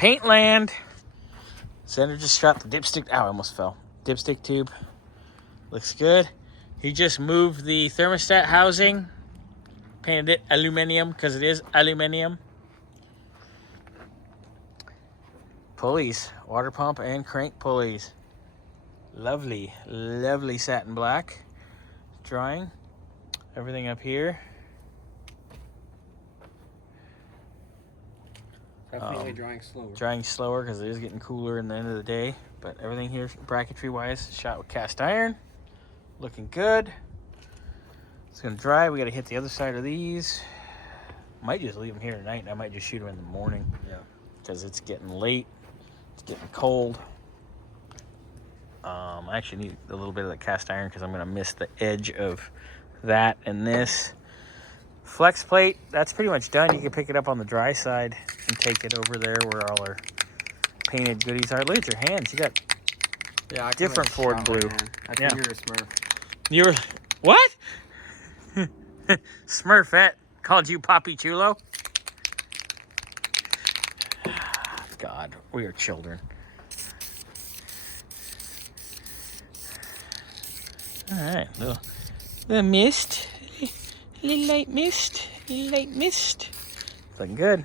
paint land. Center just shot the dipstick. Ow, I almost fell. Dipstick tube. Looks good. He just moved the thermostat housing. Painted it aluminum because it is aluminum. Pulleys. Water pump and crank pulleys. Lovely, lovely satin black. Drying. Everything up here. Definitely drying slower. Drying slower because it is getting cooler in the end of the day. But everything here, bracketry wise, shot with cast iron. Looking good. It's going to dry. We got to hit the other side of these. Might just leave them here tonight. I might just shoot them in the morning. Yeah. Because it's getting late. It's getting cold. I actually need a little bit of the cast iron because I'm going to miss the edge of that and this. Flex plate, that's pretty much done. You can pick it up on the dry side and take it over there where all our painted goodies are. Look at your hands. You got different Ford blue. I think you're a Smurf. You're what? Smurfette called you Papi Chulo? God, we are children. All right, little mist, little light mist, looking good.